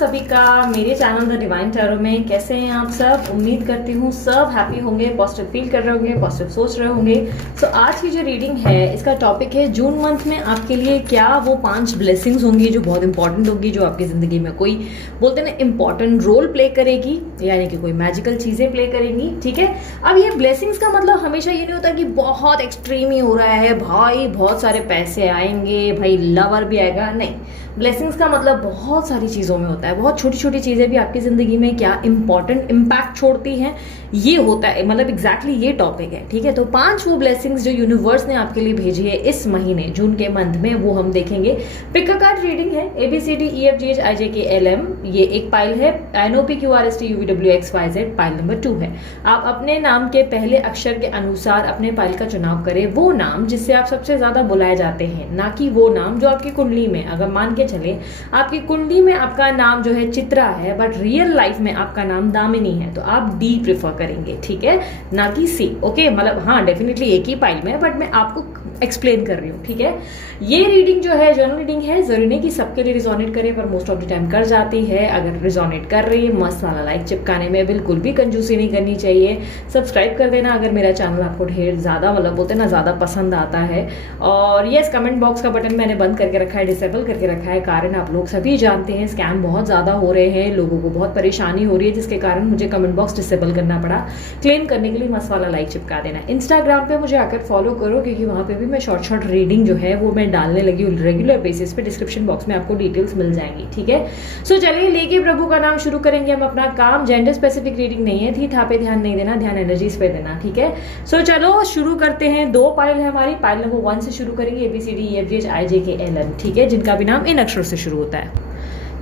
सभी का मेरे चैनल द डिवाइन टैरो में। कैसे हैं आप सब? उम्मीद करती हूँ सब हैप्पी होंगे, पॉजिटिव फील कर रहे होंगे, पॉजिटिव सोच रहे होंगे। सो आज की जो रीडिंग है इसका टॉपिक है जून मंथ में आपके लिए क्या वो 5 ब्लेसिंग्स होंगी जो बहुत इंपॉर्टेंट होगी, जो आपकी जिंदगी में कोई बोलते हैं ना इंपॉर्टेंट रोल प्ले करेगी, यानी कि कोई मैजिकल चीजें प्ले करेंगी। ठीक है, अब ये ब्लेसिंग्स का मतलब हमेशा ये नहीं होता कि बहुत एक्सट्रीम ही हो रहा है, भाई बहुत सारे पैसे आएंगे, भाई लवर भी आएगा। नहीं, ब्लेसिंग्स का मतलब बहुत सारी चीजों में होता है। बहुत छोटी छोटी चीजें भी आपकी जिंदगी में क्या इंपॉर्टेंट इम्पैक्ट छोड़ती हैं, ये होता है। मतलब एग्जैक्टली ये टॉपिक है। ठीक है, तो 5 वो ब्लेसिंग्स जो यूनिवर्स ने आपके लिए भेजी है इस महीने जून के मंथ में, वो हम देखेंगे। पिक अ कार्ड रीडिंग है, ABCDEFGHIJKLM, ये एक पाइल है। NOPQRSTUVWXYZ पाइल नंबर 2 है। आप अपने नाम के पहले अक्षर के अनुसार अपने पाइल का चुनाव करें, वो नाम जिससे आप सबसे ज्यादा बुलाए जाते हैं, ना कि वो नाम जो आपकी कुंडली में, अगर मान के चले आपकी कुंडली में आपका नाम जो है चित्रा है बट रियल लाइफ में आपका नाम दामिनी है, तो आप डी प्रेफर करेंगे। ठीक है, ना कि सी। ओके, मतलब हाँ डेफिनेटली एक ही पाइल में है बट मैं आपको एक्सप्लेन कर रही हूँ। ठीक है, ये रीडिंग जो है जनरल रीडिंग है, जरूरी नहीं कि सबके लिए रिजोनेट करे, पर मोस्ट ऑफ द टाइम कर जाती है। अगर रिजोनेट कर रही है, मस्त वाला लाइक चिपकाने में बिल्कुल भी कंजूसी नहीं करनी चाहिए। सब्सक्राइब कर देना अगर मेरा चैनल आपको ढेर ज्यादा मतलब बोलते ना ज्यादा पसंद आता है। और यस, कमेंट बॉक्स का बटन मैंने बंद करके रखा है, डिसेबल करके रखा है। कारण आप लोग सभी जानते हैं स्कैम बहुत ज्यादा हो रहे हैं, लोगों को बहुत परेशानी हो रही है, जिसके कारण मुझे कमेंट बॉक्स डिसेबल करना पड़ा। क्लेम करने के लिए मस्त वाला लाइक चिपका देना। इंस्टाग्राम पे मुझे आकर फॉलो करो, क्योंकि वहां पे भी मैं शॉर्ट रीडिंग जो है वो मैं डालने लगी हूँ रेगुलर बेसिस पे। डिस्क्रिप्शन बॉक्स में आपको डिटेल्स मिल जाएंगी। ठीक है, सो चलिए लेके प्रभु का नाम शुरू करेंगे हम अपना काम। जेंडर स्पेसिफिक रीडिंग नहीं है, थी था पे ध्यान नहीं देना, ध्यान एनर्जीज पे देना। ठीक है, सो चलो शुरू करते हैं। 2 पाइल है हमारी, पाइल नंबर 1 से शुरू करेंगे, ABCDEFGHIJKLM। ठीक है, जिनका भी नाम इन अक्षरों से शुरू होता है।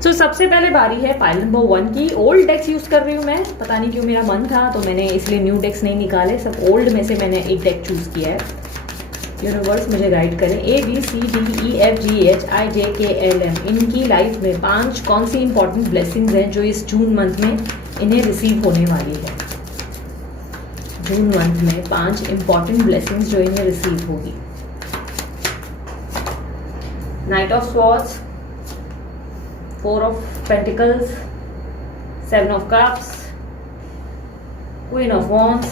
सो सबसे पहले बारी है पाइल नंबर 1 की। ओल्ड डेक्स यूज कर रही हूँ मैं, पता नहीं क्यों मेरा मन था तो मैंने इसलिए न्यू डेक्स नहीं निकाले, सब ओल्ड में से मैंने एक डेक चूज किया है। यूनिवर्स मुझे गाइड करें। ABCDEFGHIJKLM, इनकी लाइफ में 5 कौन सी इंपॉर्टेंट ब्लेसिंग्स हैं जो इस जून मंथ में इन्हें रिसीव होने वाली है। जून मंथ में 5 इंपॉर्टेंट ब्लेसिंग्स जो इन्हें रिसीव होगी। Knight of swords, 4 of pentacles, 7 of cups, queen of wands,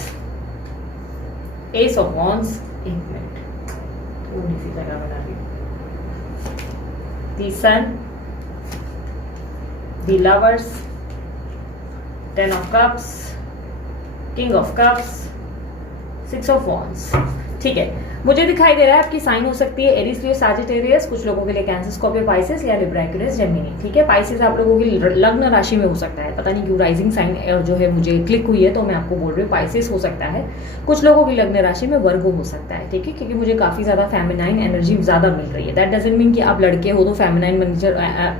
ace of wands. एक मिनट, थोड़ी सी जगह बना रही हूँ। The sun, the lovers, 10 of cups, king of cups, 6 of wands. ठीक है, मुझे दिखाई दे रहा है आपकी साइन हो सकती है एरीज, लियो, सैजिटेरियस, कुछ लोगों के लिए कैंसर, स्कॉर्पियो, पाइसेस या लिब्रा, एक्वेरियस, जेमिनी। ठीक है, पाइसेस आप लोगों की लग्न राशि में हो सकता है, पता नहीं क्यों राइजिंग साइन जो है मुझे क्लिक हुई है तो मैं आपको बोल रही हूँ पाइसेस हो सकता है। कुछ लोगों की लग्न राशि में वर्गो हो सकता है। ठीक है, क्योंकि मुझे काफी ज्यादा फेमिनाइन एनर्जी ज्यादा मिल रही है। दैट डजंट मीन कि आप लड़के हो तो फेमिनाइन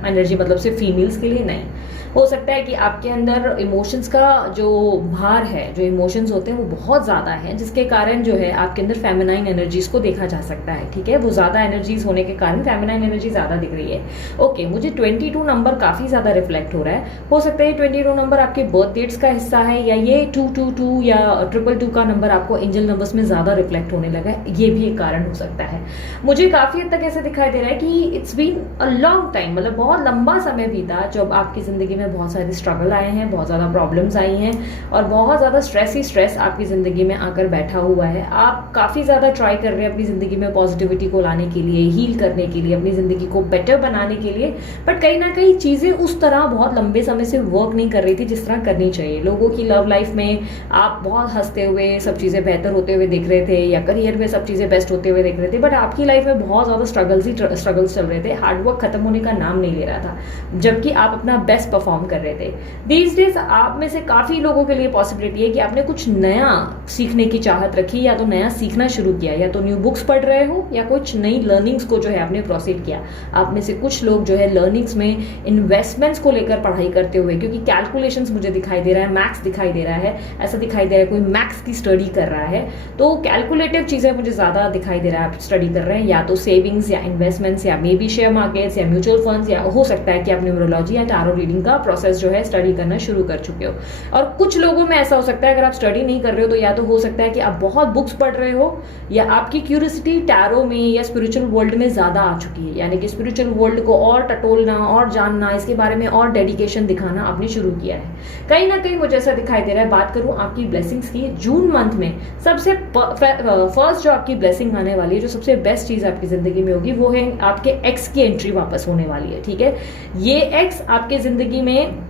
एनर्जी मतलब सिर्फ फीमेल्स के लिए नहीं। हो सकता है कि आपके अंदर इमोशंस का जो भार है, जो इमोशंस होते हैं वो बहुत ज्यादा है, जिसके कारण जो है आपके अंदर फेमिनाइन एनर्जीज को देखा जा सकता है। ठीक है, वो ज्यादा एनर्जीज होने के कारण फेमिनाइन एनर्जी ज्यादा दिख रही है। ओके, मुझे 22 नंबर काफी ज्यादा रिफ्लेक्ट हो रहा है। हो सकता है 22 नंबर आपके बर्थ डेट्स का हिस्सा है, या ये 222 या 222 का नंबर आपको एंजल नंबर्स में ज्यादा रिफ्लेक्ट होने लगा है, ये भी एक कारण हो सकता है। मुझे काफी हद तक ऐसा दिखाई दे रहा है कि it's been a long time, मतलब बहुत लंबा समय बीता जब आपकी जिंदगी में बहुत सारे स्ट्रगल आए हैं, बहुत ज्यादा प्रॉब्लम्स आई हैं और बहुत ज्यादा स्ट्रेस ही स्ट्रेस आपकी जिंदगी में आकर बैठा हुआ है। आप काफी ज्यादा ट्राई कर रहे हैं अपनी जिंदगी में पॉजिटिविटी को लाने के लिए, हील करने के लिए, अपनी जिंदगी को बेटर बनाने के लिए, बट कहीं ना कहीं चीजें उस तरह बहुत लंबे समय से वर्क नहीं कर रही थी जिस तरह करनी चाहिए। लोगों की लव लाइफ में आप बहुत हंसते हुए सब चीजें बेहतर होते हुए दिख रहे थे, या करियर में सब चीजें बेस्ट होते हुए दिख रहे थे, बट आपकी लाइफ में बहुत ज्यादा स्ट्रगल्स चल रहे थे। हार्डवर्क खत्म होने का नाम नहीं ले रहा था, जबकि आप अपना बेस्ट परफॉर्म कर रहे थे। दीज डेज आप में से काफी लोगों के लिए पॉसिबिलिटी है कि आपने कुछ नया सीखने की चाहत रखी, या तो नया सीखना शुरू किया, या तो न्यू बुक्स पढ़ रहे हो, या कुछ नई लर्निंग्स को जो है आपने प्रोसीड किया। आप में से कुछ लोग जो है लर्निंग्स में इन्वेस्टमेंट्स को लेकर पढ़ाई करते हुए, क्योंकि कैलकुलेशंस मुझे दिखाई दे रहा है, मैथ्स दिखाई दे रहा है, ऐसा दिखाई दे रहा है कोई मैथ्स की स्टडी कर रहा है, तो कैलकुलेटिव चीजें मुझे ज्यादा दिखाई दे रहा है आप स्टडी कर रहे हैं, या तो सेविंग्स या इन्वेस्टमेंट्स या मे बी शेयर मार्केट्स या म्यूचुअल फंड्स, या हो सकता है कि आप न्यूमरोलॉजी या टैरो रीडिंग का प्रोसेस जो है स्टडी करना शुरू कर चुके हो। और कुछ लोगों में ऐसा हो सकता है, अगर आप स्टडी नहीं कर रहे हो तो या तो हो सकता है कि आप बहुत बुक्स पढ़ रहे हो, या आपकी क्यूरियोसिटी टैरो में या स्पिरिचुअल वर्ल्ड में ज़्यादा आ चुकी है, यानी कि स्पिरिचुअल वर्ल्ड को और टटोलना और जानना, इसके बारे में और डेडिकेशन दिखाना आपने शुरू किया है। कहीं ना कहीं मुझे ऐसा दिखाई दे रहा है। बात करूं आपकी ब्लेसिंग्स की, जून मंथ में सबसे फर्स्ट जो आपकी ब्लेसिंग आने वाली है, जो सबसे बेस्ट चीज़ आपकी ज़िंदगी में होगी, वो है आपके एक्स की एंट्री वापस होने वाली है। ठीक है, ये एक्स आपके ज़िंदगी में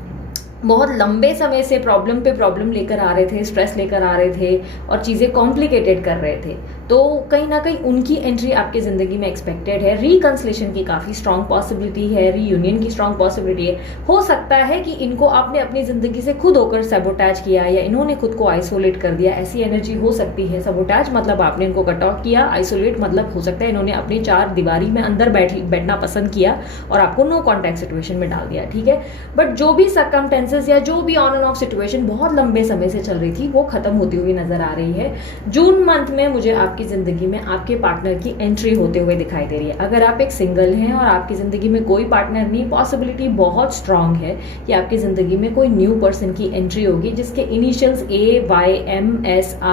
बहुत लंबे समय से प्रॉब्लम पे प्रॉब्लम लेकर आ रहे थे, स्ट्रेस लेकर आ रहे थे और चीज़ें कॉम्प्लिकेटेड कर रहे थे, तो कहीं ना कहीं उनकी एंट्री आपकी ज़िंदगी में एक्सपेक्टेड है। रिकंसिलेशन की काफ़ी स्ट्रांग पॉसिबिलिटी है, रीयूनियन की स्ट्रांग पॉसिबिलिटी है। हो सकता है कि इनको आपने अपनी ज़िंदगी से खुद होकर सैबोटैज किया या इन्होंने खुद को आइसोलेट कर दिया, ऐसी एनर्जी हो सकती है। सैबोटैज मतलब आपने इनको कट ऑफ किया, आइसोलेट मतलब हो सकता है इन्होंने अपनी चार दीवारी में अंदर बैठना पसंद किया और आपको नो कॉन्टैक्ट सिचुएशन में डाल दिया। ठीक है, बट जो भी सर्कमटेंसेस या जो भी ऑन एंड ऑफ सिचुएशन बहुत लंबे समय से चल रही थी, वो खत्म होती हुई नजर आ रही है। जून मंथ में मुझे आपकी जिंदगी में आपके पार्टनर की एंट्री होते हुए दिखाई दे रही है। अगर आप एक सिंगल हैं और आपकी जिंदगी में कोई पार्टनर नहीं, पॉसिबिलिटी बहुत स्ट्रांग है कि आपकी जिंदगी में कोई न्यू पर्सन की एंट्री होगी जिसके इनिशियल्स AYMSRT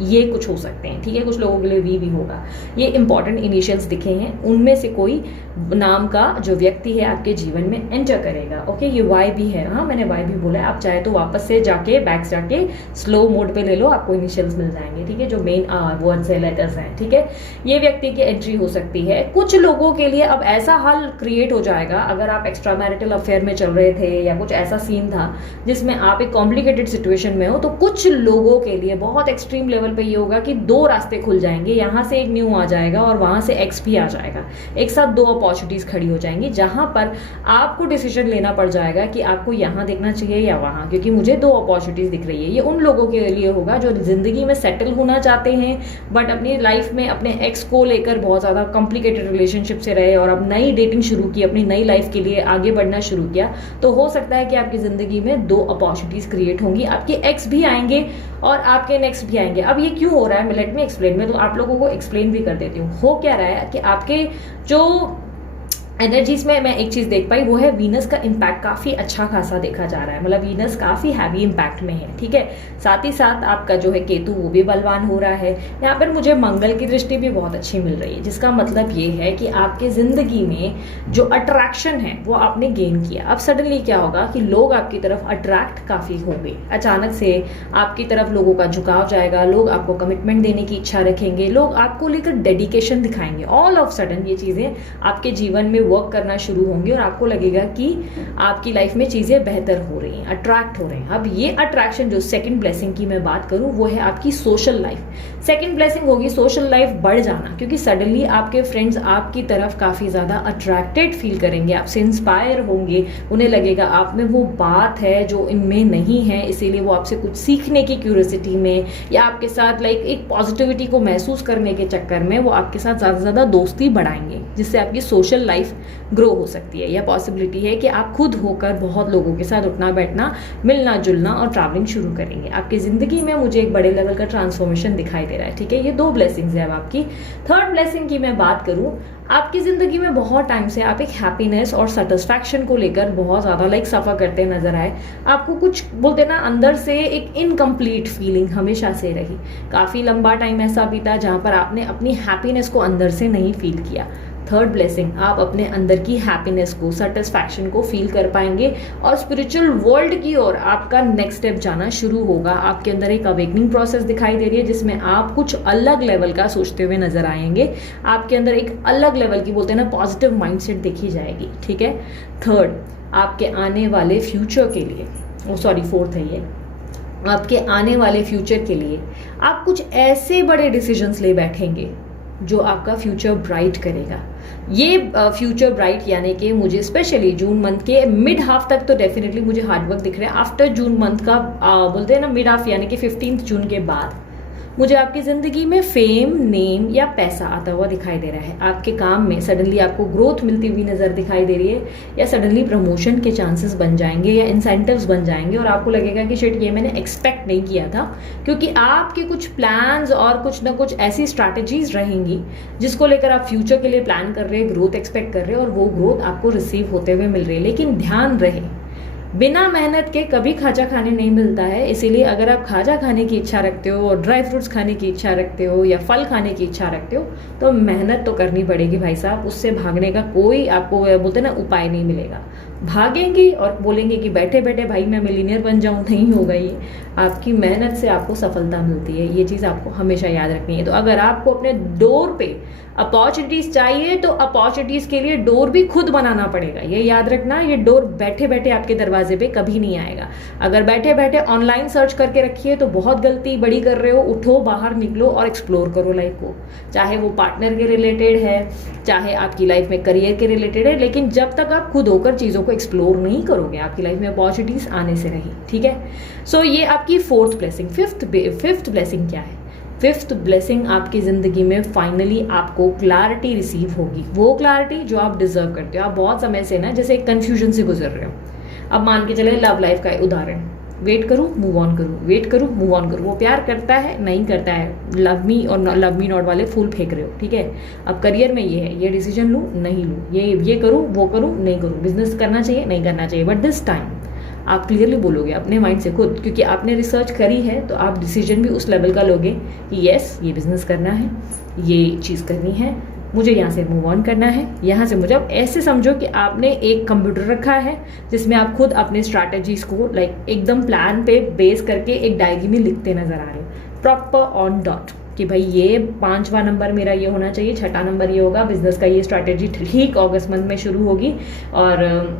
ये कुछ हो सकते हैं। ठीक है, कुछ लोगों के लिए V भी होगा। ये इंपॉर्टेंट इनिशियल्स दिखे हैं, उनमें से कोई नाम का जो व्यक्ति है आपके जीवन में एंटर करेगा। ओके, ये Y भी है, हाँ मैंने Y भी बोला है। आप चाहे तो वापस से बैक जाके स्लो मोड पे ले लो, आपको इनिशियल्स मिल जाएंगे। ठीक है, जो मेन वर्ड्स है, लेटर्स हैं। ठीक है, ये व्यक्ति की एंट्री हो सकती है। कुछ लोगों के लिए अब ऐसा हाल क्रिएट हो जाएगा, अगर आप एक्स्ट्रा मैरिटल अफेयर में चल रहे थे या कुछ ऐसा सीन था जिसमें आप एक कॉम्प्लिकेटेड सिचुएशन में हो, तो कुछ लोगों के लिए बहुत एक्सट्रीम लेवल पे ये होगा कि दो रास्ते खुल जाएंगे। यहाँ से एक न्यू आ जाएगा और वहां से एक्स भी आ जाएगा, एक साथ दो अपॉर्चुनिटीज खड़ी हो जाएंगी, जहां पर आपको डिसीजन लेना पड़ जाएगा कि आपको यहाँ देखना चाहिए या वहां, क्योंकि मुझे दो अपॉर्चुनिटीज दिख रही है। ये उन लोगों के लिए होगा जो जिंदगी में सेटल होना चाहते हैं, बट अपनी लाइफ में अपने एक्स को लेकर बहुत ज्यादा कॉम्प्लिकेटेड रिलेशनशिप से रहे और अब नई डेटिंग शुरू की, अपनी नई लाइफ के लिए आगे बढ़ना शुरू किया। तो हो सकता है कि आपकी जिंदगी में दो अपॉर्चुनिटीज क्रिएट होंगी, आपके एक्स भी आएंगे और आपके नेक्स्ट भी आएंगे। अब ये क्यों हो रहा है, लेट मी एक्सप्लेन। मैं तो आप लोगों को एक्सप्लेन भी कर देती हूँ। हो क्या रहा है कि आपके जो एनर्जीज में मैं एक चीज देख पाई, वो है वीनस का इम्पैक्ट काफी अच्छा खासा देखा जा रहा है, मतलब वीनस काफी हैवी इम्पैक्ट में है। ठीक है, साथ ही साथ आपका जो है केतु वो भी बलवान हो रहा है। यहाँ पर मुझे मंगल की दृष्टि भी बहुत अच्छी मिल रही है, जिसका मतलब ये है कि आपके जिंदगी में जो अट्रैक्शन है वो आपने गेन किया। अब सडनली क्या होगा कि लोग आपकी तरफ अट्रैक्ट काफी होंगे, अचानक से आपकी तरफ लोगों का झुकाव जाएगा, लोग आपको कमिटमेंट देने की इच्छा रखेंगे, लोग आपको लेकर डेडिकेशन दिखाएंगे। ऑल ऑफ सडन ये चीजें आपके जीवन में वर्क करना शुरू होंगे और आपको लगेगा कि आपकी लाइफ में चीजें बेहतर हो रही हैं, अट्रैक्ट हो रहे हैं। अब ये अट्रैक्शन जो सेकंड ब्लेसिंग की मैं बात करूं, वो है आपकी सोशल लाइफ। सेकंड ब्लेसिंग होगी सोशल लाइफ बढ़ जाना, क्योंकि सडनली आपके फ्रेंड्स आपकी तरफ काफी ज्यादा अट्रैक्टेड फील करेंगे, आपसे इंस्पायर होंगे, उन्हें लगेगा आप में वो बात है जो इनमें नहीं है, इसीलिए वो आपसे कुछ सीखने की क्यूरियोसिटी में या आपके साथ लाइक एक पॉजिटिविटी को महसूस करने के चक्कर में वो आपके साथ ज्यादा से ज्यादा दोस्ती बढ़ाएंगे, जिससे आपकी सोशल लाइफ ग्रो हो सकती है। यह पॉसिबिलिटी है कि आप खुद होकर बहुत लोगों के साथ उठना बैठना, मिलना जुलना और ट्रैवलिंग शुरू करेंगे। आपकी जिंदगी में मुझे एक बड़े लेवल का ट्रांसफॉर्मेशन दिखाई दे रहा है। ठीक है, ये दो ब्लेसिंग्स है। अब आपकी थर्ड ब्लेसिंग की मैं बात करूं, आपकी जिंदगी में बहुत टाइम से आप एक हैप्पीनेस और सेटिस्फैक्शन को लेकर बहुत ज्यादा लाइक सफर करते नजर आए। आपको कुछ बोलते ना अंदर से एक इनकम्प्लीट फीलिंग हमेशा से रही। काफी लंबा टाइम ऐसा बीता जहां पर आपने अपनी हैप्पीनेस को अंदर से नहीं फील किया। थर्ड ब्लेसिंग, आप अपने अंदर की हैप्पीनेस को, सेटिस्फैक्शन को फील कर पाएंगे और स्पिरिचुअल वर्ल्ड की ओर आपका नेक्स्ट स्टेप जाना शुरू होगा। आपके अंदर एक अवेकनिंग प्रोसेस दिखाई दे रही है, जिसमें आप कुछ अलग लेवल का सोचते हुए नजर आएंगे। आपके अंदर एक अलग लेवल की बोलते हैं ना पॉजिटिव माइंडसेट देखी जाएगी। ठीक है, थर्ड, आपके आने वाले फ्यूचर के लिए, फोर्थ है ये, आपके आने वाले फ्यूचर के लिए आप कुछ ऐसे बड़े डिसीजंस ले बैठेंगे जो आपका फ्यूचर ब्राइट करेगा। ये फ्यूचर ब्राइट यानी कि मुझे स्पेशली जून मंथ के मिड हाफ तक तो डेफिनेटली मुझे हार्डवर्क दिख रहा है। आफ्टर जून मंथ का बोलते हैं ना मिड हाफ यानी कि 15 जून के बाद मुझे आपकी जिंदगी में फेम, नेम या पैसा आता हुआ दिखाई दे रहा है। आपके काम में सडनली आपको ग्रोथ मिलती हुई नजर दिखाई दे रही है, या सडनली प्रमोशन के चांसेस बन जाएंगे या इंसेंटिव्स बन जाएंगे और आपको लगेगा कि शिट ये मैंने एक्सपेक्ट नहीं किया था, क्योंकि आपके कुछ प्लान्स और कुछ ना कुछ ऐसी स्ट्रैटेजीज रहेंगी जिसको लेकर आप फ्यूचर के लिए प्लान कर रहे हैं, ग्रोथ एक्सपेक्ट कर रहे हैं और वो ग्रोथ आपको रिसीव होते हुए मिल रही है। लेकिन ध्यान रहे, बिना मेहनत के कभी खाजा खाने नहीं मिलता है, इसीलिए अगर आप खाजा खाने की इच्छा रखते हो और ड्राई फ्रूट्स खाने की इच्छा रखते हो या फल खाने की इच्छा रखते हो तो मेहनत तो करनी पड़ेगी भाई साहब। उससे भागने का कोई आपको बोलते ना उपाय नहीं मिलेगा। भागेंगे और बोलेंगे कि बैठे बैठे भाई मैं मिलीनियर बन जाऊं, नहीं होगा ये। आपकी मेहनत से आपको सफलता मिलती है, ये चीज़ आपको हमेशा याद रखनी है। तो अगर आपको अपने डोर पे अपॉर्चुनिटीज चाहिए तो अपॉर्चुनिटीज के लिए डोर भी खुद बनाना पड़ेगा, ये याद रखना। ये डोर बैठे बैठे आपके दरवाजे पे कभी नहीं आएगा। अगर बैठे बैठे ऑनलाइन सर्च करके रखिए तो बहुत गलती बड़ी कर रहे हो। उठो, बाहर निकलो और एक्सप्लोर करो लाइफ को, चाहे वो पार्टनर के रिलेटेड है, चाहे आपकी लाइफ में करियर के रिलेटेड है। लेकिन जब तक आप खुद होकर चीज़ों को एक्सप्लोर नहीं करोगे आपकी लाइफ में अपॉर्चुनिटीज आने से रही, ठीक है। सो ये आपकी फोर्थ ब्लेसिंग। फिफ्थ ब्लेसिंग क्या है? फिफ्थ ब्लेसिंग आपकी ज़िंदगी में फाइनली आपको क्लैरिटी रिसीव होगी, वो क्लैरिटी जो आप डिजर्व करते हो। आप बहुत समय से ना जैसे एक कन्फ्यूजन से गुजर रहे हो। अब मान के चले लव लाइफ का उदाहरण, वेट करूँ मूव ऑन करूँ, वेट करूँ मूव ऑन करूँ। वो प्यार करता है नहीं करता है, लव मी और लव मी नॉट वाले फूल फेंक रहे हो, ठीक है। अब करियर में ये है, ये डिसीजन लूँ नहीं लूँ, ये करूँ वो करूँ नहीं करूँ, बिजनेस करना चाहिए नहीं करना चाहिए। बट दिस टाइम आप क्लियरली बोलोगे अपने माइंड से खुद, क्योंकि आपने रिसर्च करी है तो आप डिसीजन भी उस लेवल का लोगे कि यस ये बिजनेस करना है, ये चीज़ करनी है, मुझे यहाँ से मूव ऑन करना है, यहाँ से मुझे। अब ऐसे समझो कि आपने एक कंप्यूटर रखा है जिसमें आप खुद अपने स्ट्रैटेजीज को लाइक एकदम प्लान पे बेस करके एक डायरी में लिखते नजर आ रहे हो, प्रॉपर ऑन डॉट, कि भाई ये 5वां नंबर मेरा ये होना चाहिए, 6ठा नंबर ये होगा, बिजनेस का ये स्ट्रैटेजी ठीक अगस्त मंथ में शुरू होगी और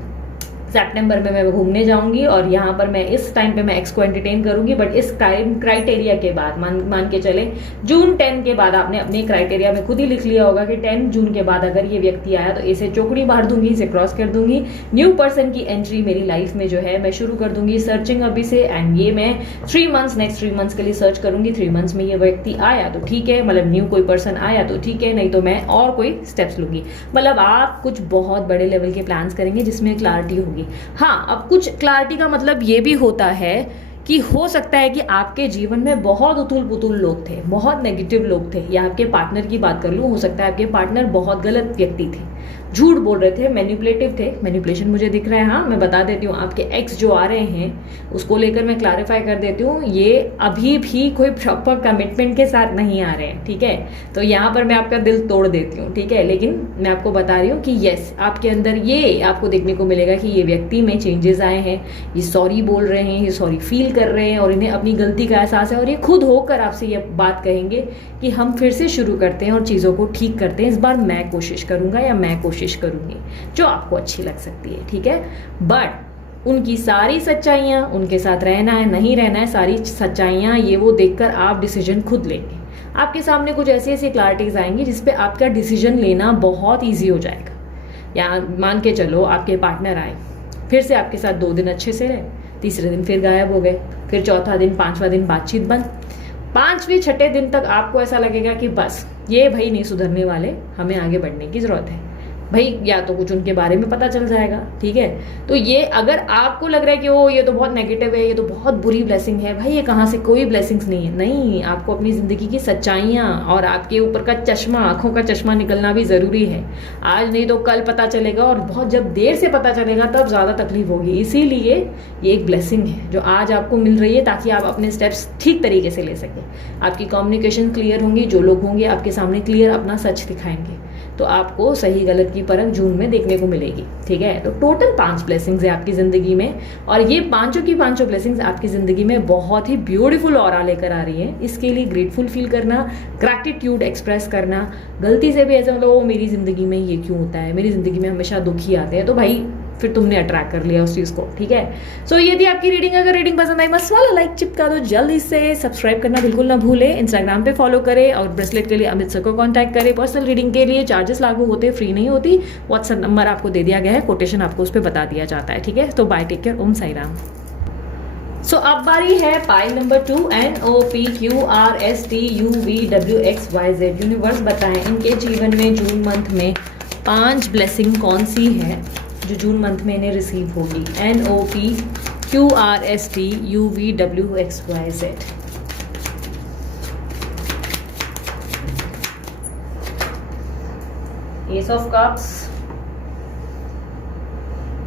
सितंबर में मैं घूमने जाऊंगी और यहाँ पर मैं इस टाइम पे मैं एक्स को एंटरटेन करूंगी। बट इस टाइम क्राइटेरिया के बाद मान के चले जून 10 के बाद आपने अपने क्राइटेरिया में खुद ही लिख लिया होगा कि 10 जून के बाद अगर ये व्यक्ति आया तो इसे चौकड़ी मार दूंगी, इसे क्रॉस कर दूंगी, न्यू पर्सन की एंट्री मेरी लाइफ में जो है मैं शुरू कर दूंगी सर्चिंग अभी से। एंड ये मैं 3 मंथ्स नेक्स्ट 3 मंथ्स के लिए सर्च करूंगी। 3 मंथ्स में ये व्यक्ति आया तो ठीक है, मतलब न्यू कोई पर्सन आया तो ठीक है, नहीं तो मैं और कोई स्टेप्स लूंगी। मतलब आप कुछ बहुत बड़े लेवल के प्लान्स करेंगे जिसमें क्लैरिटी होगी। हाँ, अब कुछ क्लैरिटी का मतलब ये भी होता है कि हो सकता है कि आपके जीवन में बहुत उथुल पुथुल लोग थे, बहुत नेगेटिव लोग थे, या आपके पार्टनर की बात कर लूँ, हो सकता है आपके पार्टनर बहुत गलत व्यक्ति थे, झूठ बोल रहे थे, मैनिपुलेटिव थे। मैनिपुलेशन मुझे दिख रहा है, हाँ मैं बता देती हूँ। आपके एक्स जो आ रहे हैं उसको लेकर मैं क्लैरिफाई कर देती हूँ, ये अभी भी कोई प्रॉपर कमिटमेंट के साथ नहीं आ रहे हैं, ठीक है। तो यहाँ पर मैं आपका दिल तोड़ देती हूँ, ठीक है। लेकिन मैं आपको बता रही हूँ कि यस, आपके अंदर ये आपको देखने को मिलेगा कि ये व्यक्ति में चेंजेस आए हैं, ये सॉरी बोल रहे हैं, ये सॉरी फील कर रहे हैं और इन्हें अपनी गलती का एहसास है और ये खुद होकर आपसे ये बात कहेंगे कि हम फिर से शुरू करते हैं और चीज़ों को ठीक करते हैं। इस बार मैं कोशिश करूँगा या मैं कोशिश करूँगी, जो आपको अच्छी लग सकती है, ठीक है। बट उनकी सारी सच्चाइयाँ, उनके साथ रहना है नहीं रहना है, सारी सच्चाइयाँ ये वो देखकर आप डिसीजन खुद लेंगे। आपके सामने कुछ ऐसी ऐसी क्लैरिटीज आएंगी जिसपे आपका डिसीजन लेना बहुत ईजी हो जाएगा। या मान के चलो आपके पार्टनर आए, फिर से आपके साथ 2 दिन अच्छे से रहे, तीसरे दिन फिर गायब हो गए, फिर चौथा दिन 5वां दिन बातचीत बंद। 5वें 6ठे दिन तक आपको ऐसा लगेगा कि बस ये भाई नहीं सुधरने वाले, हमें आगे बढ़ने की जरूरत है भाई, या तो कुछ उनके बारे में पता चल जाएगा, ठीक है। तो ये अगर आपको लग रहा है कि ओ ये तो बहुत नेगेटिव है, ये तो बहुत बुरी ब्लेसिंग है, भाई ये कहाँ से, कोई ब्लेसिंग्स नहीं है। नहीं, आपको अपनी ज़िंदगी की सच्चाइयाँ और आपके ऊपर का चश्मा, आंखों का चश्मा निकलना भी ज़रूरी है। आज नहीं तो कल पता चलेगा, और बहुत जब देर से पता चलेगा तब ज़्यादा तकलीफ होगी। इसीलिए ये एक ब्लेसिंग है जो आज आपको मिल रही है, ताकि आप अपने स्टेप्स ठीक तरीके से ले सकें। आपकी कम्युनिकेशन क्लियर होंगी, जो लोग होंगे आपके सामने क्लियर अपना सच दिखाएंगे, तो आपको सही गलत की परख जून में देखने को मिलेगी, ठीक है। तो टोटल 5 ब्लेसिंग्स है आपकी ज़िंदगी में, और ये पांचों की पांचों ब्लेसिंग्स आपकी ज़िंदगी में बहुत ही ब्यूटीफुल ऑरा लेकर आ रही है। इसके लिए ग्रेटफुल फील करना, ग्रैटिट्यूड एक्सप्रेस करना। गलती से भी ऐसे मतलब ओ मेरी ज़िंदगी में ये क्यों होता है, मेरी ज़िंदगी में हमेशा दुख ही आते हैं, तो भाई फिर तुमने अट्रैक्ट कर लिया उस चीज़ को, ठीक है। सो ये थी आपकी रीडिंग। अगर रीडिंग पसंद आई मस्त वाला लाइक चिपका दो जल्दी से, सब्सक्राइब करना बिल्कुल ना भूलें, इंस्टाग्राम पे फॉलो करें और ब्रेसलेट के लिए अमित सर को कांटेक्ट करें। पर्सनल रीडिंग के लिए चार्जेस लागू होते, फ्री नहीं होती। व्हाट्सएप नंबर आपको दे दिया गया है, कोटेशन आपको उस पर बता दिया जाता है, ठीक है। तो बाय, टेक केयर, ओम साई राम। सो अब बारी है पाइल नंबर 2, NOPQRSTUVWXYZ। यूनिवर्स बताएं इनके जीवन में जून मंथ में 5 ब्लेसिंग कौन सी है जो जून मंथ में इन्हें रिसीव होगी। NOPQRSTUVWXYZ। Ace of Cups,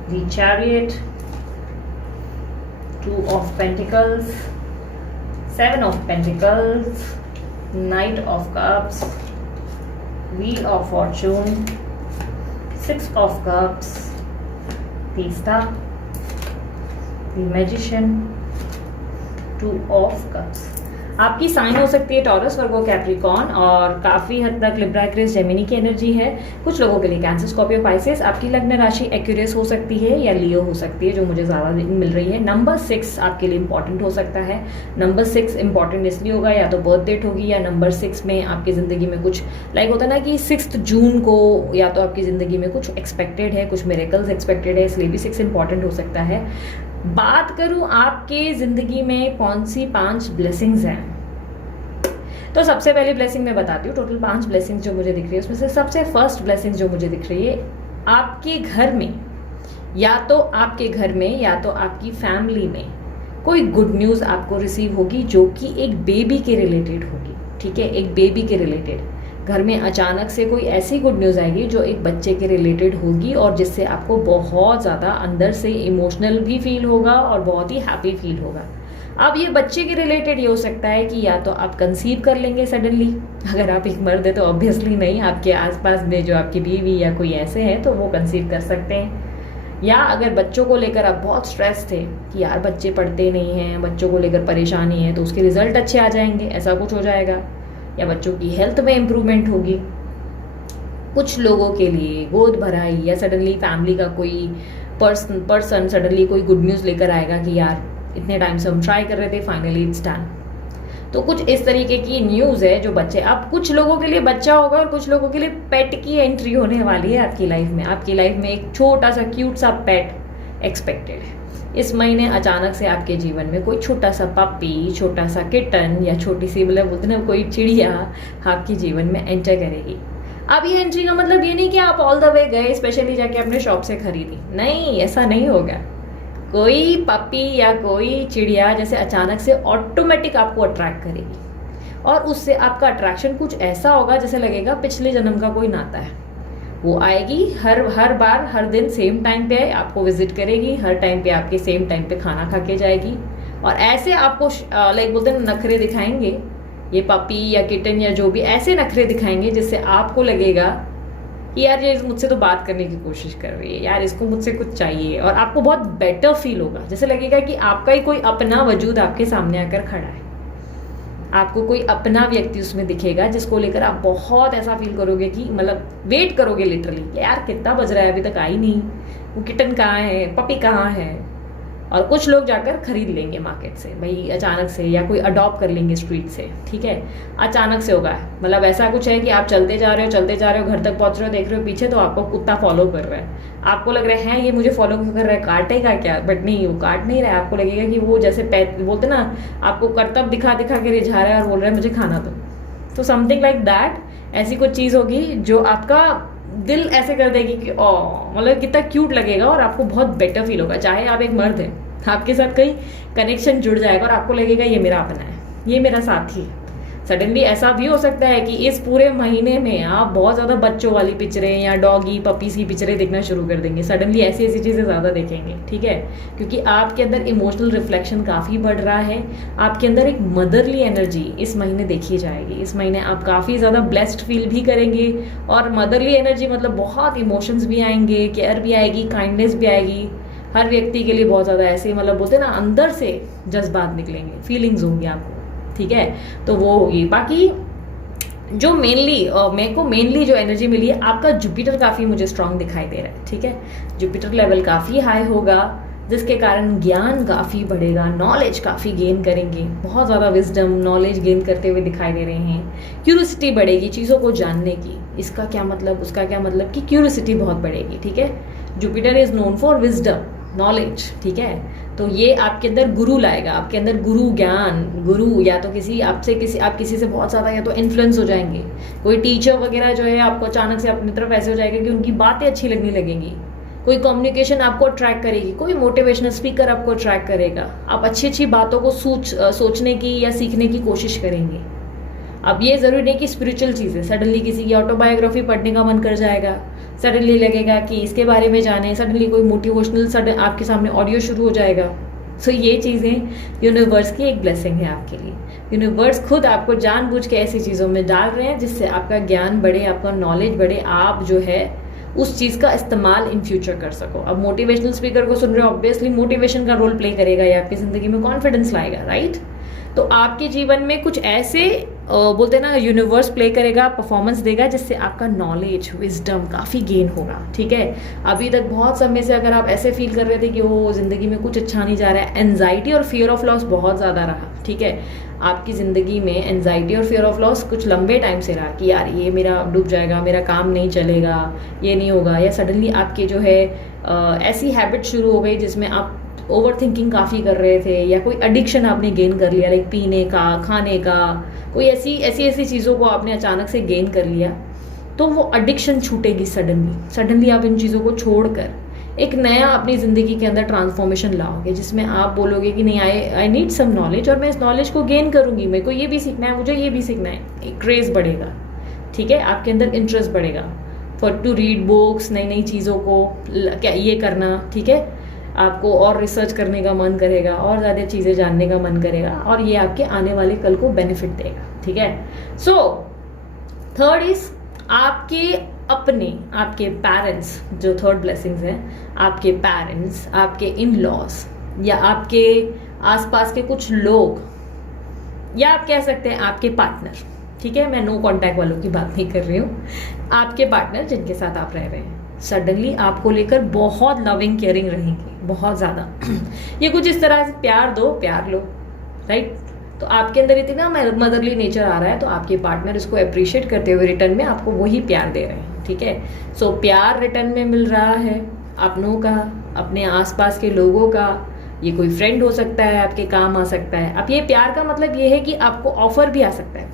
the Chariot, 2 of Pentacles, 7 of Pentacles, Knight of Cups, Wheel of Fortune, 6 of Cups, the Star, the Magician, 2 of Cups. आपकी साइन हो सकती है टॉरस, वर्गो, कैप्रिकॉर्न और काफ़ी हद तक लिब्रा, एक्वेरियस, जेमिनी की एनर्जी है। कुछ लोगों के लिए कैंसर, स्कॉर्पियो, पाइसेस। आपकी लग्न राशि एक्यूरियस हो सकती है या लियो हो सकती है, जो मुझे ज़्यादा मिल रही है। नंबर 6 आपके लिए इंपॉर्टेंट हो सकता है। नंबर 6 इंपॉर्टेंट इसलिए होगा या तो बर्थ डेट होगी या नंबर 6 में आपकी ज़िंदगी में कुछ लाइक होता है ना कि 6 जून को या तो आपकी ज़िंदगी में कुछ एक्सपेक्टेड है, कुछ मिरेकल्स एक्सपेक्टेड है, इसलिए भी 6 इंपॉर्टेंट हो सकता है। बात करूँ आपके ज़िंदगी में कौन सी 5 ब्लेसिंग्स हैं, तो सबसे पहली ब्लेसिंग मैं बताती हूँ। टोटल 5 ब्लेसिंग्स जो मुझे दिख रही है उसमें से सबसे फर्स्ट ब्लेसिंग जो मुझे दिख रही है, आपके घर में या तो आपके घर में या तो आपकी फैमिली में कोई गुड न्यूज़ आपको रिसीव होगी जो कि एक बेबी के रिलेटेड होगी। ठीक है, एक बेबी के रिलेटेड घर में अचानक से कोई ऐसी गुड न्यूज़ आएगी जो एक बच्चे के रिलेटेड होगी और जिससे आपको बहुत ज़्यादा अंदर से इमोशनल भी फील होगा और बहुत ही हैप्पी फील होगा। अब ये बच्चे के रिलेटेड ये हो सकता है कि या तो आप कंसीव कर लेंगे सडनली, अगर आप एक मर्द है तो ऑब्वियसली नहीं, आपके आसपास में जो आपकी बीवी या कोई ऐसे हैं तो वो कंसीव कर सकते हैं। या अगर बच्चों को लेकर आप बहुत स्ट्रेस थे कि यार बच्चे पढ़ते नहीं हैं, बच्चों को लेकर परेशानी है, तो उसके रिजल्ट अच्छे आ जाएंगे, ऐसा कुछ हो जाएगा। या बच्चों की हेल्थ में इम्प्रूवमेंट होगी। कुछ लोगों के लिए गोद भराई या सडनली फैमिली का कोई पर्सन सडनली कोई गुड न्यूज़ लेकर आएगा कि यार इतने टाइम से हम ट्राई कर रहे थे, फाइनली इट्स डन। तो कुछ इस तरीके की न्यूज़ है जो बच्चे, अब कुछ लोगों के लिए बच्चा होगा और कुछ लोगों के लिए पेट की एंट्री होने वाली है आपकी लाइफ में। आपकी लाइफ में एक छोटा सा क्यूट सा पेट एक्सपेक्टेड है। इस महीने अचानक से आपके जीवन में कोई छोटा सा पपी, छोटा सा किटन या छोटी सी मतलब बोलते ना कोई चिड़िया आपके जीवन में एंटर करेगी। अब ये एंट्री का मतलब ये नहीं कि आप ऑल द वे गए स्पेशली जाके अपने शॉप से खरीदी, नहीं, ऐसा नहीं होगा। कोई पपी या कोई चिड़िया जैसे अचानक से ऑटोमेटिक आपको अट्रैक्ट करेगी और उससे आपका अट्रैक्शन कुछ ऐसा होगा जैसे लगेगा पिछले जन्म का कोई नाता है। वो आएगी हर बार हर दिन सेम टाइम पे आपको विजिट करेगी, हर टाइम पे आपके सेम टाइम पे खाना खा के जाएगी और ऐसे आपको लाइक बोलते हैं नखरे दिखाएंगे, ये पपी या किटन या जो भी ऐसे नखरे दिखाएंगे जिससे आपको लगेगा कि यार ये मुझसे तो बात करने की कोशिश कर रही है, यार इसको मुझसे कुछ चाहिए, और आपको बहुत बेटर फील होगा, जैसे लगेगा कि आपका ही कोई अपना वजूद आपके सामने आकर खड़ा है। आपको कोई अपना व्यक्ति उसमें दिखेगा जिसको लेकर आप बहुत ऐसा फील करोगे कि मतलब वेट करोगे लिटरली, यार कितना बज रहा है अभी तक आई नहीं, वो किटन कहाँ है, पपी कहाँ है। और कुछ लोग जाकर खरीद लेंगे मार्केट से भाई अचानक से, या कोई अडॉप्ट कर लेंगे स्ट्रीट से। ठीक है, अचानक से होगा, मतलब ऐसा कुछ है कि आप चलते जा रहे हो, घर तक पहुंच रहे हो, देख रहे हो पीछे तो आपको कुत्ता फॉलो कर रहा है। आपको लग रहा है ये मुझे फॉलो कर रहा है, काटेगा क्या, बट नहीं, वो काट नहीं रहा है। आपको लगेगा कि वो जैसे बोलते ना, आपको करतब दिखा दिखा के रिझा रहा है और बोल रहा है मुझे खाना दो। तो समथिंग लाइक दैट, ऐसी कुछ चीज़ होगी जो आपका दिल ऐसे कर देगी कि ओ मतलब कितना क्यूट लगेगा और आपको बहुत बेटर फील होगा। चाहे आप एक मर्द हैं, आपके साथ कहीं कनेक्शन जुड़ जाएगा और आपको लगेगा ये मेरा अपना है, ये मेरा साथी है। सडनली ऐसा भी हो सकता है कि इस पूरे महीने में आप बहुत ज़्यादा बच्चों वाली पिक्चरें या डॉगी पपीज़ की पिक्चरें देखना शुरू कर देंगे। सडनली ऐसी ऐसी चीज़ें ज़्यादा देखेंगे। ठीक है, क्योंकि आपके अंदर इमोशनल रिफ्लेक्शन काफ़ी बढ़ रहा है, आपके अंदर एक मदरली एनर्जी इस महीने देखी जाएगी। इस महीने आप काफ़ी ज़्यादा ब्लेस्ड फील भी करेंगे और मदरली एनर्जी मतलब बहुत इमोशंस भी आएंगे, केयर भी आएगी, काइंडनेस भी आएगी। हर व्यक्ति के लिए बहुत ज़्यादा ऐसे मतलब बोलते हैं ना अंदर से जज्बात निकलेंगे, फीलिंग्स होंगी आपको। ठीक है, तो वो होगी। बाकी जो मेनली जो एनर्जी मिली है, आपका जुपिटर काफ़ी मुझे स्ट्रांग दिखाई दे रहा है। ठीक है, जुपिटर लेवल काफ़ी हाई होगा जिसके कारण ज्ञान काफ़ी बढ़ेगा, नॉलेज काफ़ी गेन करेंगे, बहुत ज़्यादा विजडम नॉलेज गेन करते हुए दिखाई दे रहे हैं। क्यूरियोसिटी बढ़ेगी चीज़ों को जानने की, इसका क्या मतलब उसका क्या मतलब कि क्यूरियोसिटी बहुत बढ़ेगी। ठीक है, Jupiter is known for wisdom knowledge. ठीक है, तो ये आपके अंदर गुरु लाएगा, आपके अंदर गुरु ज्ञान, गुरु या तो आप किसी से बहुत ज़्यादा या तो इन्फ्लुएंस हो जाएंगे। कोई टीचर वगैरह जो है आपको अचानक से अपनी तरफ ऐसे हो जाएगा कि उनकी बातें अच्छी लगने लगेंगी, कोई कम्युनिकेशन आपको अट्रैक्ट करेगी, कोई मोटिवेशनल स्पीकर आपको अट्रैक्ट करेगा, आप अच्छी अच्छी बातों को सोचने की या सीखने की कोशिश करेंगे। अब ये ज़रूरी नहीं कि स्पिरिचुअल चीज़ है, सडनली किसी की ऑटोबायोग्राफी पढ़ने का मन कर जाएगा, सडनली लगेगा कि इसके बारे में जाने, सडनली कोई मोटिवेशनल आपके सामने ऑडियो शुरू हो जाएगा। सो ये चीज़ें यूनिवर्स की एक ब्लेसिंग है आपके लिए। यूनिवर्स खुद आपको जानबूझ के ऐसी चीज़ों में डाल रहे हैं जिससे आपका ज्ञान बढ़े, आपका नॉलेज बढ़े, आप जो है उस चीज़ का इस्तेमाल इन फ्यूचर कर सको। अब मोटिवेशनल स्पीकर को सुन रहे हो, ऑब्वियसली मोटिवेशन का रोल प्ले करेगा, या आपकी ज़िंदगी में कॉन्फिडेंस लाएगा, राइट। तो आपके जीवन में कुछ ऐसे बोलते हैं ना, यूनिवर्स प्ले करेगा, परफॉर्मेंस देगा, जिससे आपका नॉलेज, विजडम काफ़ी गेन होगा, ठीक है। अभी तक बहुत समय से अगर आप ऐसे फील कर रहे थे कि वो ज़िंदगी में कुछ अच्छा नहीं जा रहा है, एनजाइटी और फियर ऑफ लॉस बहुत ज़्यादा रहा, ठीक है। आपकी ज़िंदगी में एनजाइटी और फियर ऑफ लॉस कुछ लंबे टाइम से रहा कि यार ये मेरा डूब जाएगा, मेरा काम नहीं चलेगा, ये नहीं होगा, या सडनली आपके जो है ऐसी हैबिट शुरू हो गई जिसमें आप ओवर थिंकिंग काफ़ी कर रहे थे, या कोई एडिक्शन आपने गेन कर लिया, लाइक पीने का, खाने का, कोई ऐसी चीज़ों को आपने अचानक से गेन कर लिया, तो वो एडिक्शन छूटेगी सडनली आप इन चीज़ों को छोड़कर एक नया अपनी ज़िंदगी के अंदर ट्रांसफॉर्मेशन लाओगे, जिसमें आप बोलोगे कि नहीं, आई नीड सम नॉलेज, और मैं इस नॉलेज को गेन करूँगी, मेरे को ये भी सीखना है, मुझे ये भी सीखना है। एक क्रेज़ बढ़ेगा, ठीक है, आपके अंदर इंटरेस्ट बढ़ेगा फॉर टू रीड बुक्स, नई चीज़ों को क्या ये करना, ठीक है। आपको और रिसर्च करने का मन करेगा, और ज़्यादा चीज़ें जानने का मन करेगा, और ये आपके आने वाले कल को बेनिफिट देगा, ठीक है। सो थर्ड इज आपके पेरेंट्स, जो थर्ड ब्लेसिंग्स हैं, आपके पेरेंट्स, आपके इन लॉज, या आपके आसपास के कुछ लोग, या आप कह सकते हैं आपके पार्टनर, ठीक है। मैं नो कॉन्टैक्ट वालों की बात नहीं कर रही हूँ, आपके पार्टनर जिनके साथ आप रह रहे हैं, सडनली आपको लेकर बहुत लविंग केयरिंग रहेंगे, बहुत ज़्यादा। ये कुछ इस तरह से प्यार दो, प्यार लो, राइट। तो आपके अंदर इतना मदरली नेचर आ रहा है, तो आपके पार्टनर इसको अप्रिशिएट करते हुए रिटर्न में आपको वही प्यार दे रहे हैं, ठीक है। सो प्यार रिटर्न में मिल रहा है अपनों का, अपने आसपास के लोगों का, ये कोई फ्रेंड हो सकता है, आपके काम आ सकता है। अब ये प्यार का मतलब ये है कि आपको ऑफर भी आ सकता है,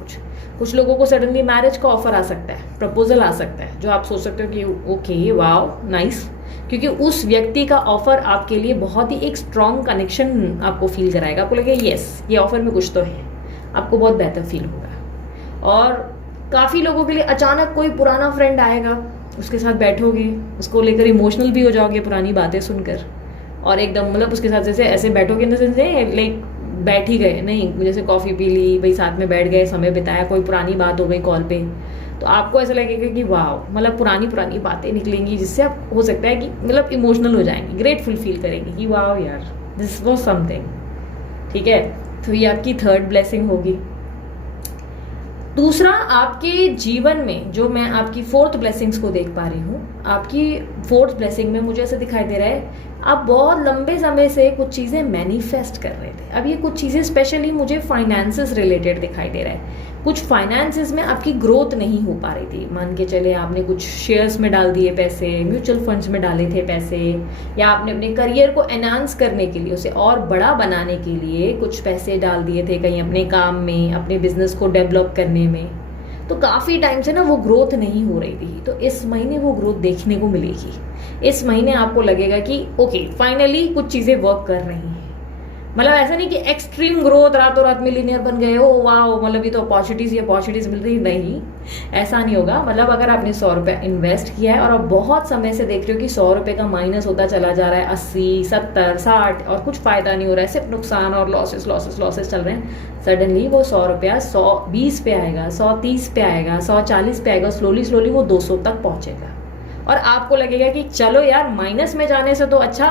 कुछ लोगों को सडनली मैरिज का ऑफर आ सकता है, प्रपोजल आ सकता है, जो आप सोच सकते हो कि ओके वाओ नाइस, क्योंकि उस व्यक्ति का ऑफर आपके लिए बहुत ही एक स्ट्रॉन्ग कनेक्शन आपको फील कराएगा, आपको लगेगा यस ये ऑफर में कुछ तो है, आपको बहुत बेहतर फील होगा। और काफ़ी लोगों के लिए अचानक कोई पुराना फ्रेंड आएगा, उसके साथ बैठोगे, उसको लेकर इमोशनल भी हो जाओगे पुरानी बातें सुनकर, और एकदम मतलब उसके साथ जैसे ऐसे बैठोगे इन द सेंस लाइक बैठ ही गए, नहीं जैसे कॉफ़ी पी ली भाई, साथ में बैठ गए, समय बिताया, कोई पुरानी बात हो गई कॉल पे, तो आपको ऐसा लगेगा कि वाह, मतलब पुरानी बातें निकलेंगी, जिससे आप हो सकता है कि मतलब इमोशनल हो जाएंगे, ग्रेटफुल फील करेंगे कि वाह यार दिस वाज समथिंग, ठीक है। तो ये आपकी थर्ड ब्लेसिंग होगी। दूसरा, आपके जीवन में जो मैं आपकी फोर्थ ब्लेसिंग्स को देख पा रही हूँ, आपकी फोर्थ ब्लेसिंग में मुझे ऐसा दिखाई दे रहा है आप बहुत लंबे समय से कुछ चीज़ें मैनिफेस्ट कर रहे थे। अब ये कुछ चीज़ें स्पेशली मुझे फाइनेंसेस रिलेटेड दिखाई दे रहा है। कुछ फाइनेंसेस में आपकी ग्रोथ नहीं हो पा रही थी, मान के चले आपने कुछ शेयर्स में डाल दिए पैसे, म्यूचुअल फंड्स में डाले थे पैसे, या आपने अपने करियर को एनहांस करने के लिए, उसे और बड़ा बनाने के लिए कुछ पैसे डाल दिए थे कहीं अपने काम में, अपने बिजनेस को डेवलप करने में। तो काफ़ी टाइम से ना वो ग्रोथ नहीं हो रही थी, तो इस महीने वो ग्रोथ देखने को मिलेगी। इस महीने आपको लगेगा कि ओके फाइनली कुछ चीज़ें वर्क कर रही हैं। मतलब ऐसा नहीं कि एक्सट्रीम ग्रोथ, रातों रात मिलीनियर बन गए, ओ वाह मतलब ये तो अपॉर्चुनिटीज मिल रही, नहीं ऐसा नहीं होगा। मतलब अगर आपने 100 रुपये इन्वेस्ट किया है और आप बहुत समय से देख रहे हो कि 100 रुपये का माइनस होता चला जा रहा है, 80, 70, 60 और कुछ फायदा नहीं हो रहा है, सिर्फ नुकसान और लॉसेस चल रहे हैं, सडनली वो 100 रुपया 120 पे आएगा, 130 पे आएगा, 140 पे आएगा, स्लोली वो 200 तक पहुंचेगा। और आपको लगेगा कि चलो यार माइनस में जाने से तो अच्छा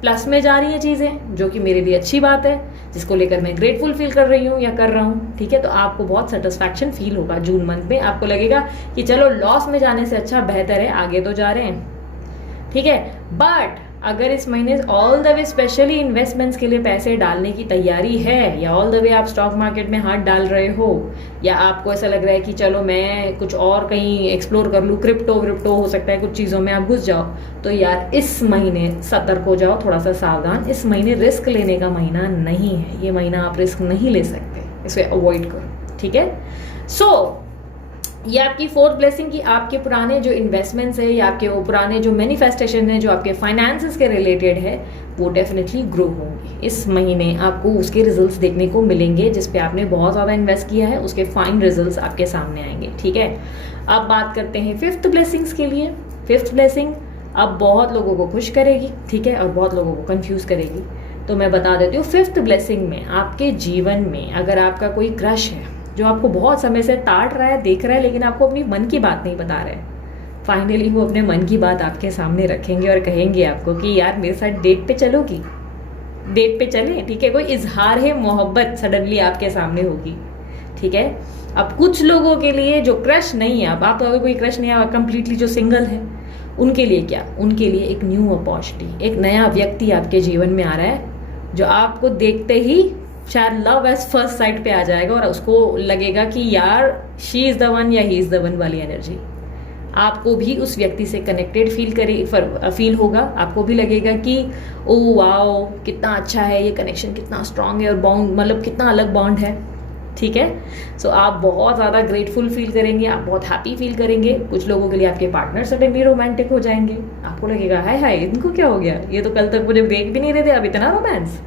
प्लस में जा रही है चीज़ें, जो कि मेरे लिए अच्छी बात है, जिसको लेकर मैं ग्रेटफुल फील कर रही हूँ या कर रहा हूँ, ठीक है। तो आपको बहुत सेटिस्फैक्शन फील होगा जून मंथ में, आपको लगेगा कि चलो लॉस में जाने से अच्छा बेहतर है आगे तो जा रहे हैं, ठीक है। बट अगर इस महीने all the way specially investments के लिए पैसे डालने की तैयारी है, या ऑल द वे आप स्टॉक मार्केट में हाथ डाल रहे हो, या आपको ऐसा लग रहा है कि चलो मैं कुछ और कहीं एक्सप्लोर कर लूँ, क्रिप्टो हो सकता है, कुछ चीज़ों में आप घुस जाओ, तो यार इस महीने सतर्क हो जाओ, थोड़ा सा सावधान। इस महीने रिस्क लेने का महीना नहीं है, ये महीना आप रिस्क नहीं ले सकते, इसे अवॉइड करो, ठीक है। सो ये आपकी फोर्थ ब्लेसिंग की आपके पुराने जो इन्वेस्टमेंट्स है, या आपके वो पुराने जो मैनिफेस्टेशन है, जो आपके फाइनेंसेस के रिलेटेड है, वो डेफिनेटली ग्रो होंगे। इस महीने आपको उसके रिजल्ट्स देखने को मिलेंगे, जिस पे आपने बहुत ज़्यादा इन्वेस्ट किया है, उसके फाइन रिजल्ट्स आपके सामने आएंगे, ठीक है। अब बात करते हैं फिफ्थ ब्लेसिंग्स के लिए। फिफ्थ ब्लेसिंग अब बहुत लोगों को खुश करेगी, ठीक है, और बहुत लोगों को कंफ्यूज करेगी। तो मैं बता देती हूँ, 5th ब्लेसिंग में आपके जीवन में अगर आपका कोई क्रश है जो आपको बहुत समय से ताड़ रहा है, देख रहा है, लेकिन आपको अपनी मन की बात नहीं बता रहे, फाइनली वो अपने मन की बात आपके सामने रखेंगे और कहेंगे आपको कि यार मेरे साथ डेट पे चलोगी, डेट पे चलें, ठीक है। कोई इजहार है मोहब्बत सडनली आपके सामने होगी, ठीक है। अब कुछ लोगों के लिए जो क्रश नहीं है, अब आप अगर कोई क्रश नहीं है, कंप्लीटली जो सिंगल है, उनके लिए क्या, उनके लिए एक न्यू अपॉर्चुनिटी, एक नया व्यक्ति आपके जीवन में आ रहा है जो आपको देखते ही शायद लव एज फर्स्ट साइट पे आ जाएगा और उसको लगेगा कि यार शी इज द वन या ही इज द वन वाली एनर्जी। आपको भी उस व्यक्ति से कनेक्टेड फील होगा, आपको भी लगेगा कि ओ वाओ कितना अच्छा है ये कनेक्शन, कितना स्ट्रांग है और बॉन्ड मतलब कितना अलग बॉन्ड है, ठीक है। सो आप बहुत ज़्यादा ग्रेटफुल फील करेंगे, आप बहुत हैप्पी फील करेंगे। कुछ लोगों के लिए आपके पार्टनर सडनली रोमांटिक हो जाएंगे, आपको लगेगा हाय हाय इनको क्या हो गया, ये तो कल तक मुझे देख भी नहीं रहे थे, अब इतना रोमांस,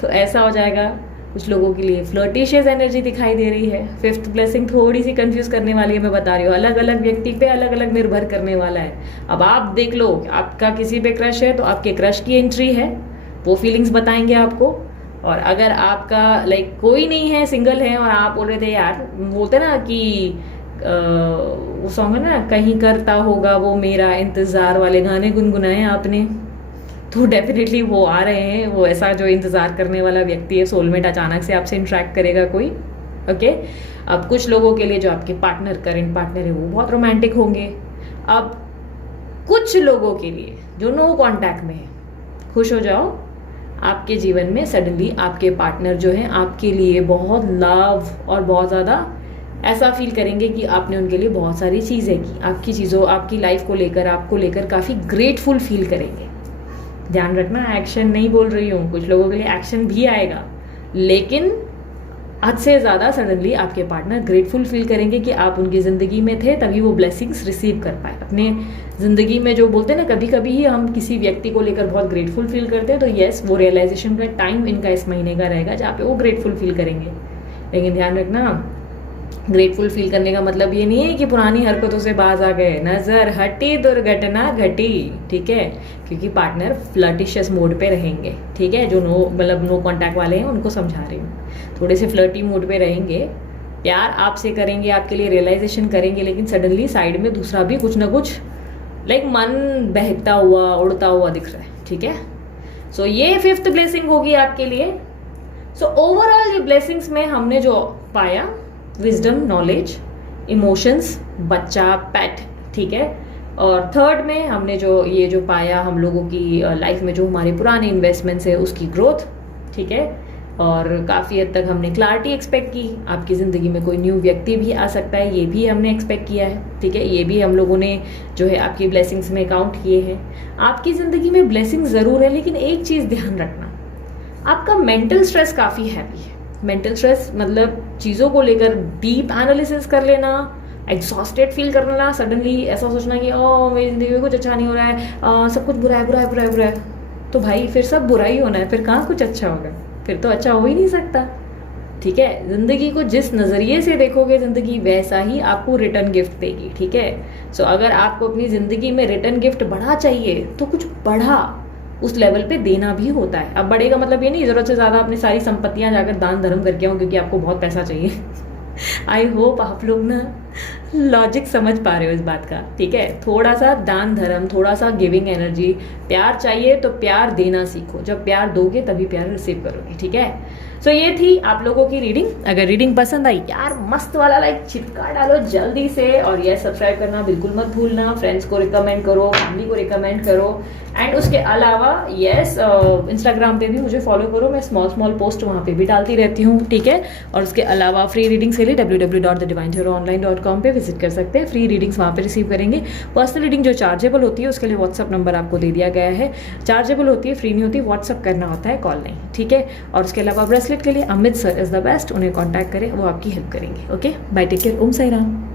तो ऐसा हो जाएगा। कुछ लोगों के लिए फ्लर्टिशियस एनर्जी दिखाई दे रही है। 5th ब्लेसिंग थोड़ी सी कंफ्यूज करने वाली है, मैं बता रही हूँ, अलग अलग व्यक्ति पे अलग अलग निर्भर करने वाला है। अब आप देख लो, आपका किसी पे क्रश है तो आपके क्रश की एंट्री है, वो फीलिंग्स बताएंगे आपको। और अगर आपका लाइक कोई नहीं है, सिंगल है और आप बोल रहे थे यार, बोलते ना कि वो सॉन्ग है ना, कहीं करता होगा वो मेरा इंतजार वाले गाने गुनगुनाए आपने, तो डेफिनेटली वो आ रहे हैं। वो ऐसा जो इंतजार करने वाला व्यक्ति है, सोलमेट अचानक से आपसे इंटरेक्ट करेगा कोई, ओके। अब कुछ लोगों के लिए जो आपके पार्टनर, करंट पार्टनर है, वो बहुत रोमांटिक होंगे। अब कुछ लोगों के लिए जो नो कांटेक्ट में है, खुश हो जाओ, आपके जीवन में सडनली आपके पार्टनर जो है आपके लिए बहुत लव और बहुत ज़्यादा ऐसा फील करेंगे कि आपने उनके लिए बहुत सारी चीज़ें की, आपकी चीज़ों, आपकी लाइफ को लेकर, आपको लेकर काफ़ी ग्रेटफुल फील करेंगे। ध्यान रखना, एक्शन नहीं बोल रही हूँ, कुछ लोगों के लिए एक्शन भी आएगा, लेकिन हद से ज़्यादा सडनली आपके पार्टनर ग्रेटफुल फील करेंगे कि आप उनकी ज़िंदगी में थे, तभी वो ब्लेसिंग्स रिसीव कर पाए अपने ज़िंदगी में। जो बोलते हैं ना, कभी कभी ही हम किसी व्यक्ति को लेकर बहुत ग्रेटफुल फील करते हैं, तो येस, वो रियलाइजेशन का टाइम इनका इस महीने का रहेगा जहाँ पे वो ग्रेटफुल फील करेंगे। लेकिन ध्यान रखना, ग्रेटफुल फील करने का मतलब ये नहीं है कि पुरानी हरकतों से बाज आ गए, नजर हटी दुर्घटना घटी, ठीक है, क्योंकि पार्टनर फ्लर्टिशियस मोड पे रहेंगे, ठीक है। जो नो कांटेक्ट वाले हैं उनको समझा रही हूँ, थोड़े से फ्लर्टी मोड पे रहेंगे, प्यार आपसे करेंगे, आपके लिए रियलाइजेशन करेंगे, लेकिन सडनली साइड में दूसरा भी कुछ ना कुछ लाइक मन बहकता हुआ, उड़ता हुआ दिख रहा है, ठीक है। सो ये 5th ब्लेसिंग होगी आपके लिए। सो ओवरऑल ये ब्लेसिंग्स में हमने जो पाया, विजडम, नॉलेज, इमोशंस, बच्चा, पेट, ठीक है। और 3rd में हमने जो ये जो पाया, हम लोगों की लाइफ में जो हमारे पुराने इन्वेस्टमेंट्स है उसकी ग्रोथ, ठीक है। और काफ़ी हद तक हमने क्लैरिटी एक्सपेक्ट की, आपकी ज़िंदगी में कोई न्यू व्यक्ति भी आ सकता है, ये भी हमने एक्सपेक्ट किया है, ठीक है। ये भी हम लोगों ने जो है आपकी ब्लेसिंग्स में काउंट किए हैं। आपकी ज़िंदगी में ब्लेसिंग ज़रूर है, लेकिन एक चीज़ ध्यान रखना, आपका मेंटल स्ट्रेस काफ़ी हैवी है। मेंटल स्ट्रेस मतलब चीज़ों को लेकर डीप एनालिसिस कर लेना, एग्जॉस्टेड फील करना, सडनली ऐसा सोचना कि ओ मेरी जिंदगी में कुछ अच्छा नहीं हो रहा है, सब कुछ बुरा है, बुरा है, बुरा है, बुरा है। तो भाई फिर सब बुरा ही होना है, फिर कहाँ कुछ अच्छा होगा, फिर तो अच्छा हो ही नहीं सकता, ठीक है। जिंदगी को जिस नज़रिए से देखोगे, जिंदगी वैसा ही आपको रिटर्न गिफ्ट देगी, ठीक है। सो अगर आपको अपनी ज़िंदगी में रिटर्न गिफ्ट बढ़ा चाहिए, तो कुछ बढ़ा उस लेवल पे देना भी होता है। अब बढ़ेगा मतलब ये नहीं ज़रूरत से ज़्यादा अपनी सारी संपत्तियां जाकर दान धर्म करके आओ क्योंकि आपको बहुत पैसा चाहिए। आई होप आप लोग ना लॉजिक समझ पा रहे हो इस बात का, ठीक है। थोड़ा सा दान धर्म, थोड़ा सा गिविंग एनर्जी, प्यार चाहिए तो प्यार देना सीखो, जब प्यार दोगे तभी प्यार रिसीव करोगे, ठीक है। सो ये थी आप लोगों की रीडिंग। अगर रीडिंग पसंद आई यार, मस्त वाला लाइक चिपका डालो जल्दी से, और ये सब्सक्राइब करना बिल्कुल मत भूलना, फ्रेंड्स को रिकमेंड करो, फैमिली को रिकमेंड करो। एंड उसके अलावा यस, इंस्टाग्राम पे भी मुझे फॉलो करो, मैं स्मॉल पोस्ट वहाँ पे भी डालती रहती हूँ, ठीक है। और उसके अलावा फ्री रीडिंग्स के लिए www.thedivineheroonline.com पे विजिट कर सकते हैं, फ्री रीडिंग्स वहाँ पे रिसीव करेंगे। पर्सनल रीडिंग जो चार्जेबल होती है उसके लिए व्हाट्सअप नंबर आपको दे दिया गया है, चार्जेबल होती है, फ्री नहीं होती, व्हाट्सअप करना होता है, कॉल नहीं, ठीक है। और उसके अलावा ब्रेसलेट के लिए Amit sir is the best, उन्हें कॉन्टैक्ट करें, वो आपकी हेल्प करेंगे। ओके, बाय, टेक केयर, ओम साई राम।